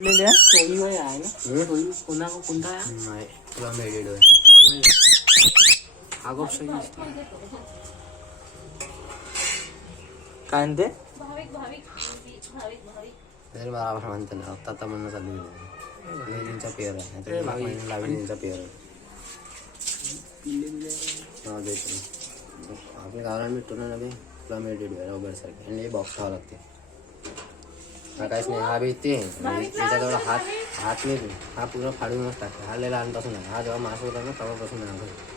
आहे ना कोणता आहे नाही तुला मेडिड आगोप काय म्हणते तरी मला म्हणते ना आता म्हणणं चालू लेडींचा पेअर आहे लावणींचा पेअर आहे आपल्या गावाला मिळतो ना नव्हे तुला मेडिड रबर सारखे आणि बॉक्स खावं लागते हा काहीच नाही हा भेटते त्याच्याजवळ हात नाही हा पूर्ण फाडूनच टाकते हा लय लहानपासून आहे हा जेव्हा मास होता ना तेव्हापासून आहे